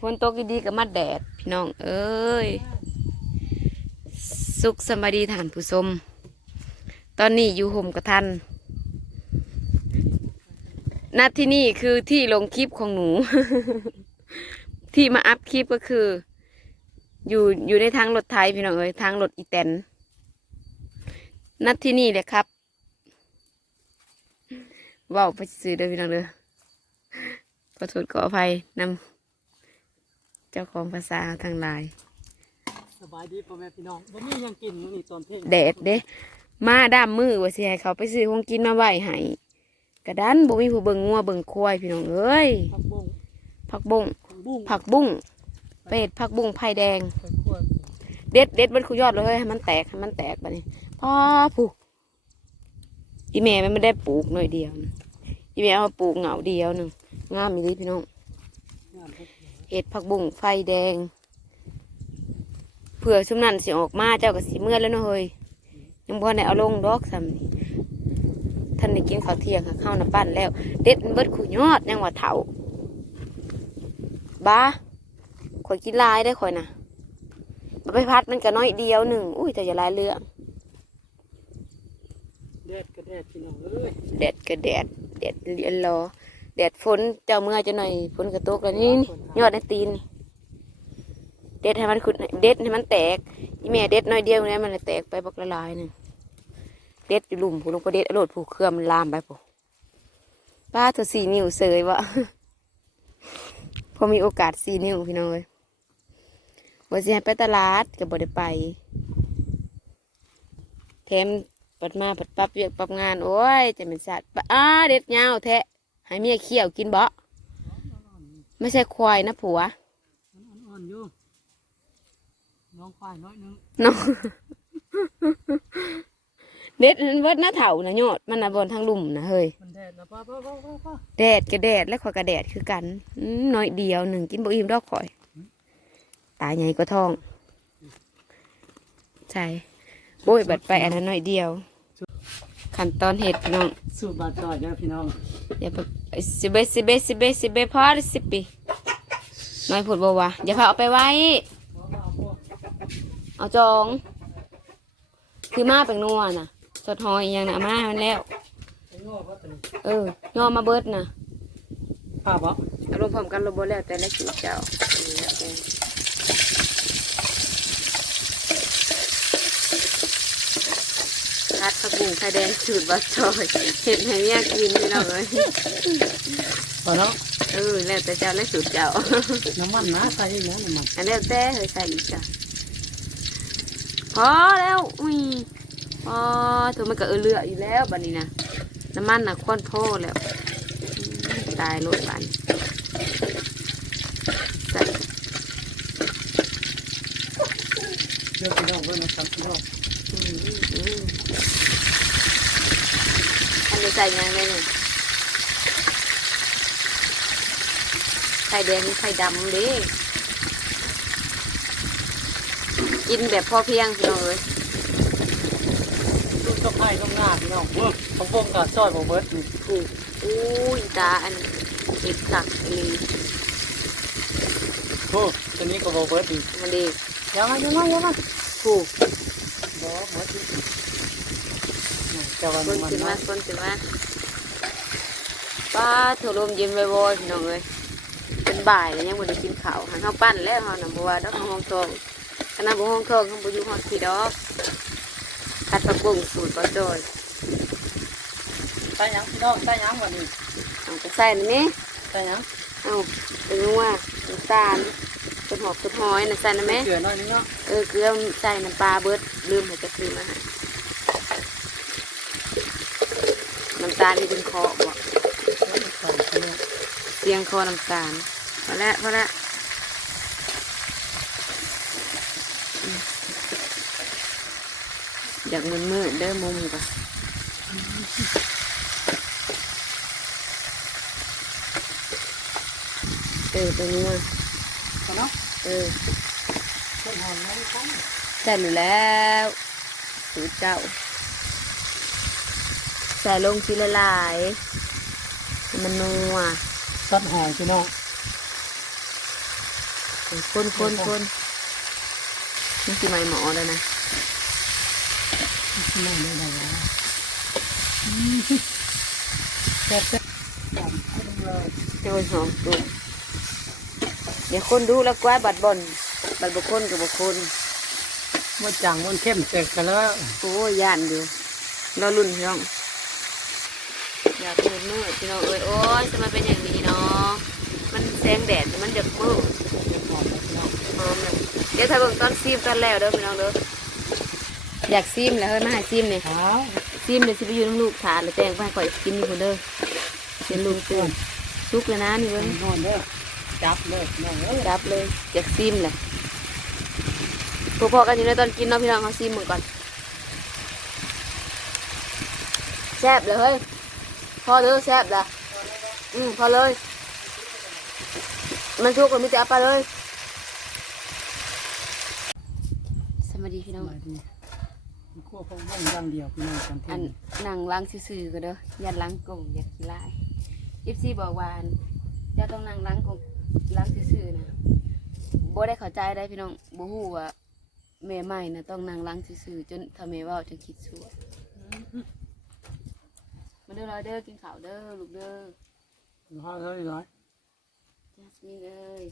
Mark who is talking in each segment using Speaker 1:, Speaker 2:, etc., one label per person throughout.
Speaker 1: ฝนตกดีกับมาแดด พี่น้อง เอ้ย สุขสมบดีฐานผู้ชมตอนนี้อยู่ห่มกับทันนัดที่นี่คือที่ลงคลิปของหนู ที่มาอัพคลิปก็คือ อยู่อยู่ในทางรถไทยพี่น้องเอ้ยทางรถอีแตนนัดที่นี่เลยครับว้าวไปซื้อเด้อพี่น้องเด้อขอโทษขออภัยนำ จ้าของภาษาทางไลน์
Speaker 2: สบายดีพ่อแม่พี่น้องบ่มีหยังกินอยู่นี่ตอนเที่ยง
Speaker 1: แดดเด้ มาด้ามมือว่าสิให้เขาไปซื้อของกินมาไหวให้กระดันบ่มีผู้เบิ่งงัวเบิ่งควายพี่น้องเอ้ย
Speaker 2: ผักบุ้ง
Speaker 1: ผักบุ้ง
Speaker 2: ผักบุ้ง
Speaker 1: ผักบุ้งเป็ดผักบุ้งไผ่แดง
Speaker 2: ไปคั่ว
Speaker 1: เด็ดเด็ดมันคุยอดเลยเฮ้ยให้มันแตกให้มันแตกไปนี่พ่อผูกอีแม่มันไม่ได้ปลูกหน่อยเดียวนะอีแม่เอามาปลูกเหงาเดียวหนึ่งงามมีดีพี่น้อง
Speaker 2: งาน เฮ็ด
Speaker 1: เห็ดผักบุ้งไฟแดง เผื่อชุมนั้นสิออกมาเจ้าก็สิเมื่อแล้วเนาะเฮ้ยยังพอในเอาลงดอกซ้ำนี่ท่านได้กินข้าวเที่ยงค่ะข้าวน้ำปั้นแล้ว เด็ดมันเบิดขุยอดยังว่าเถาบ้าข่อยกินหลายได้อข่อยนะมาไปพัดมันก็น้อยเดียวหนึ่งอุ้ยแต่อย่าหลายเรื่อง
Speaker 2: แดดก็แดดพี่น้องเอ้ย
Speaker 1: แดดก็แดดแดดเรียนรอ แดดฝนเจ้าเมื่อจะหน่อยฝนกระตกแล้วนี่ยอดในตีนเด็ดให้มันขุดเด็ดให้มันแตกอีแม่เด็ดน้อยเดียวเนี่ยมันเลยแตกไปบักละลายหนึ่งเด็ดอยู่หลุมผูลงไปเด็ดอาโลดผูเครือมันลามไปผูป้าเธอสี่นิ้วเสยวะพอมีโอกาสสี่นิ้วพี่น้องเลยว่าจะให้ไปตลาดก็บ่ได้ไปแถมปัดมาปัดปั๊บเวียกปับงาน โอ้ยจะเป็นสัตว์ปะอ้าเด็ดยาแทะ ให้เมียเขี้ยวกินบ่ไม่ใช่ควายนะผัว
Speaker 2: มันอ่อนๆอยู่น้องควายน้อยหนึง
Speaker 1: น้องเด็ดมันเวิดหน้าเถานะยอดมันนะบนทางลุ่มนะเฮ้ย
Speaker 2: มันแดดแล้วป้าป้าป้าป้าป้า
Speaker 1: แดดกระแดดและข่อยกระแดดคือกันอืมน้อยเดียวหนึ่งกินบ่อิ่มดอกข่อย ตาใหญ่ก็ท้องใช่โบ้ยบัดไปอันนั้นน้อยเดียว ขั้นตอนเห็ดพี่น้อง
Speaker 2: สูตรบาดจอยเด้อพี่น้อง
Speaker 1: อย่าไปสิเบสิเบสิเบสิเบพอหรือสิบปีน้อยผุดบ่วะอย่าพาเอาไปไว้ เอาจอง คือมาเป็นนัวน่ะสดหอยอหย่างน่ะเอามาให้มันแล้ว
Speaker 2: ไอ้งอกว่าตัวนี้
Speaker 1: เออย่อมาเบิดน่ะ
Speaker 2: ป้าบ่
Speaker 1: อารมณ์พร้อมกันโรบแล้วแต่ละสีเจ้าแล้วแต่ พัดผักบุ้งไข่แดงสูตรบัดซอยเห็ดให้เมียกินพี่น้องเอ้ย
Speaker 2: ป้าเนาะ
Speaker 1: เออแล้วแต่เจ้าและสูตรเจ้า
Speaker 2: น้ำมันนะใส่อีกแล้วน้ำมัน
Speaker 1: อันแล้วแต่เฮ้ยใส่อีกจ้ะพอแล้วอุ้ยพอถูกมันก็เออเลืออยู่แล้วบัดนี้นะน้ำมันน่ะควนโพแล้วอืมตายโลดบัดนใส่
Speaker 2: เดี๋ยวพี่น้องเบิ่งนะครับพี่น้อง
Speaker 1: อืมอืมอันนี้ ใส่ยังไงเนี่ยไข่แดงนี่ไข่ดำดิกินแบบพอเพียงพี่น้องเอ้ย
Speaker 2: สูตรกับไผ่ต้องหน้าพี่น้องเบิ่งของผมก็ซอยบ่เบิดนี่
Speaker 1: ถูกอุ้ยตาอันเห็ดกักอีหลี
Speaker 2: โอ้ตัวนี้ก็บ่เบิดอีก
Speaker 1: มันดี
Speaker 2: ยังไงยังไงยังไง
Speaker 1: ถูก
Speaker 2: บ่เบิดอีก จะวัน
Speaker 1: คน
Speaker 2: มัน
Speaker 1: ขึ้นมา
Speaker 2: นะ
Speaker 1: คนขึ้นมาป้าถั่วลมเย็นไวๆพี่น้องเอ้ยเป็นบ่ายแล้วยังไม่ได้กินข้าวหันข้าวปั้นแล้วเขาหนังบัวดอกห้องทองคณะบัวห้องทองเขาบุอยู่ห้องสีดอกคัดผักบุ้งสูตรปลาโดย
Speaker 2: ใส่หยังพี่น้องใส่หยังวันนี้
Speaker 1: เอาไปใส่อันนี้
Speaker 2: ใส่หยัง
Speaker 1: เอาไปนัวน้ำตาลต้นหอกต้นหอยน่ะใส่นะแม่
Speaker 2: เกลือหน่อยนึงเนาะ
Speaker 1: เออเกลือใส่น้ำปลาเบิดลืมให้จะซื้อมาให้ น้ำตาลที่เป็นคอบอก
Speaker 2: ใส่พี่น้อง
Speaker 1: เสียงคอน้ำตาลพอแล้วพอแล้วอืมอยากมืดมืดๆเด้อมุมก่อนเออตัวนี้มา
Speaker 2: เอาเนาะ
Speaker 1: เออ
Speaker 2: ต้นหอมน้อยครับ
Speaker 1: ใส่อยู่แล้วสูตรเจ้า ใส่ลงทีละลายให้มันนัว
Speaker 2: ต้นหอยพี่น้อง
Speaker 1: คนคนคนนี่คือไม้หมอแล้วนะ
Speaker 2: ไม่ได้ได้แล้วแซ่บแซ่บจำเอาเลย
Speaker 1: เจ้าหอมตุ่มเดี๋ยวคนดูแล้วกว่าบัดบอนบัดบุคคลกับบุคคล
Speaker 2: ว่าจังมันเข้มเสร็จกันแล้ว
Speaker 1: โอ้ยย่านอยู่รอรุ่นพี่น้อง อยากเห็นมืดพี่น้องเอ้ยโอ้ยจะมาเป็นอย่างนี้เนาะมันแสงแดดมันเดือดมืด
Speaker 2: หอมแล้วพี่น้อ
Speaker 1: มเลยเดี๋ยวถ้าเบิ่งตอนซีมตอนแล้วเด้อพี่น้องเด้ออยากซีมแล้วเฮ้ยมาให้ซีมเนี่ยซิมเดี๋ยวสิไปอยู่น้ำลูกทานแล้วแจ้งไปให้ข่อยกินอยู่คนเด้อเดี๋ยวลุงตื่นลุกแล้วนะนี่เบิ้ง
Speaker 2: นอนเด้อจับเลยนองเอ้ย
Speaker 1: จับเลยจากซิมแหละพอๆกันอยู่ในตอนกินเนาะพี่น้องเอาซิมหมดก่อนแซ่บเลยเฮ้ย พอเด้อแซ่บละอืมพอเลย มันทุกคนมีแต่เอาไปเลย สวัสดีพี่น้อง
Speaker 2: มาดีขั้วพงว่องอย่างเดียวพี่น้องกัน
Speaker 1: อั
Speaker 2: เที่
Speaker 1: นนั่งล้างซื่อๆก็เด้อยันล้างกงยันขี้ลายอีฟซีบอกว่าอันจะต้องนั่งล้างกงล้างซื่อๆนะบ่ได้เข้าใจได้พี่น้องบ่ฮู้ว่าแม่ใหม่นะต้องนั่งล้างซื่อๆจนทำแม่เว้าจนคิดชั่วมาเด้อเราเด้อกินข้าวเด้อลูกเด้อ
Speaker 2: ข้าวเลยร้อย
Speaker 1: จัสมินเอ้ย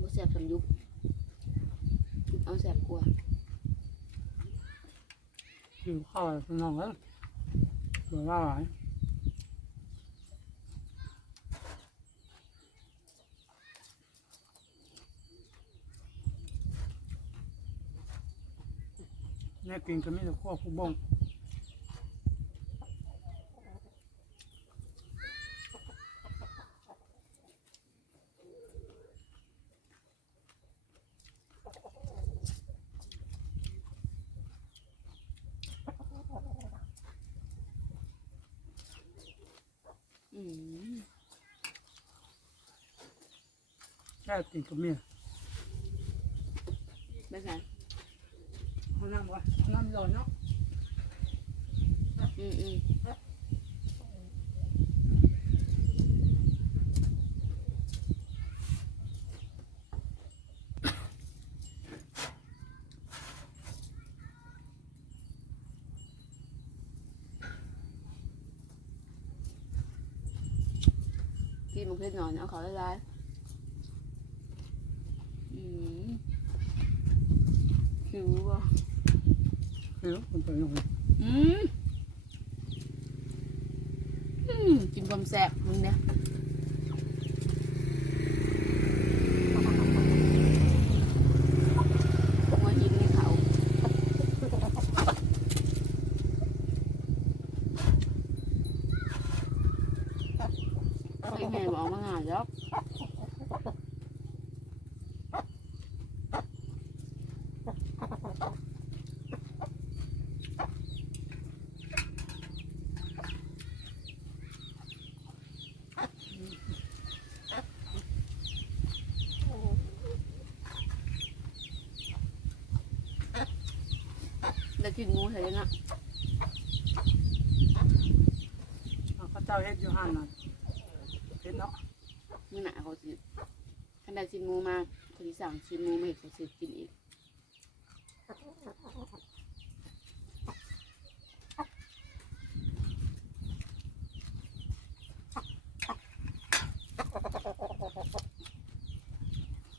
Speaker 1: บ่แซ่บสำยุกเอาแซ่บกว่า
Speaker 2: อยู่ข้าวพี่น้องเอ้ยเบื่อว่าหลาย แน่กินก็มีแต่ขั้วผู้บ้ง
Speaker 1: อืม
Speaker 2: แค่กินก็มี
Speaker 1: ไม่ใช่
Speaker 2: เอาน้ำวะเอาน้ำร้อนเนาะ
Speaker 1: อืมอืมกินมันเพชรหนอนเอาเขาละลายอืมคิวบ่
Speaker 2: คือคนไปลง
Speaker 1: อืมอืมกินความแซ่บมึงเนี่ยหัวหินในเขาไอ้แม่บอกมาหาแล้วแล้ว กินงูใส่เลยนะ
Speaker 2: เอาข้าวเจ้าเฮ็ดอยู่หันน่ะเฮ็ดเนาะ
Speaker 1: มื่อหนาเขาสิขันได้ชิ้นหมูมาเขาสิสั่งชิ้นหมูมาให้เขาสิกินอีก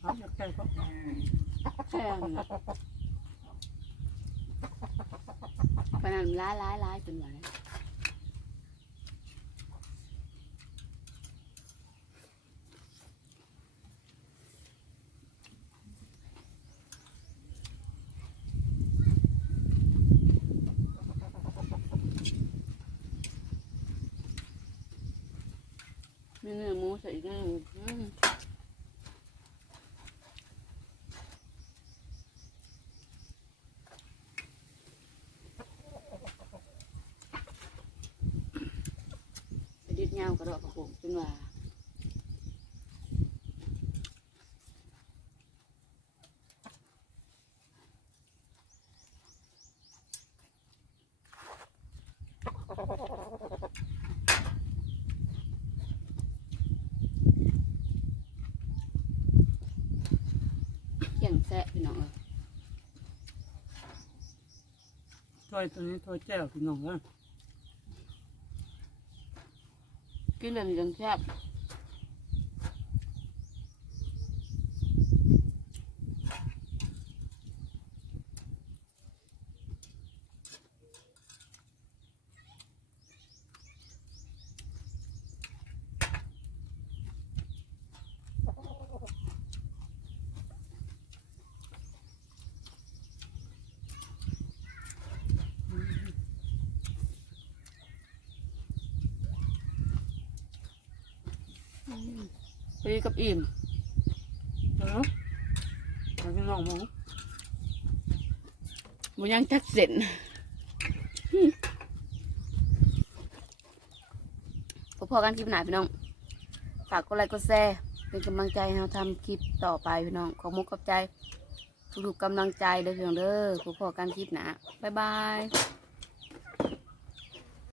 Speaker 2: เอาอยากแก้ก็
Speaker 1: แค่นั้นนะ ปานนั้นร้ายร้ายร้ายเป็นไรมีเนื้อหมูใส่อีกนิดหนึ่งอืมไปดึดเงากระโดดกระโปงจนว่า ท้พี่น้องเอ้ย
Speaker 2: ถ้วยตัวนี้ตัวแจ้วพี่น้องเอ้ย
Speaker 1: กินเลยมันจังแซ่บ ตีกับอิ่ม
Speaker 2: เออเอาพี่น้องมอง
Speaker 1: หมูย่างจักเส้นพอพอกันคลิปหนาพี่น้อง ฝากกดไลค์กดแชร์เป็นกำลังใจให้เราทำคลิปต่อไปพี่น้อง ขอมุกขอบใจทุกๆกำลังใจเลยพี่น้องเด้อพอพอกันคลิปหนาบ๊ายบาย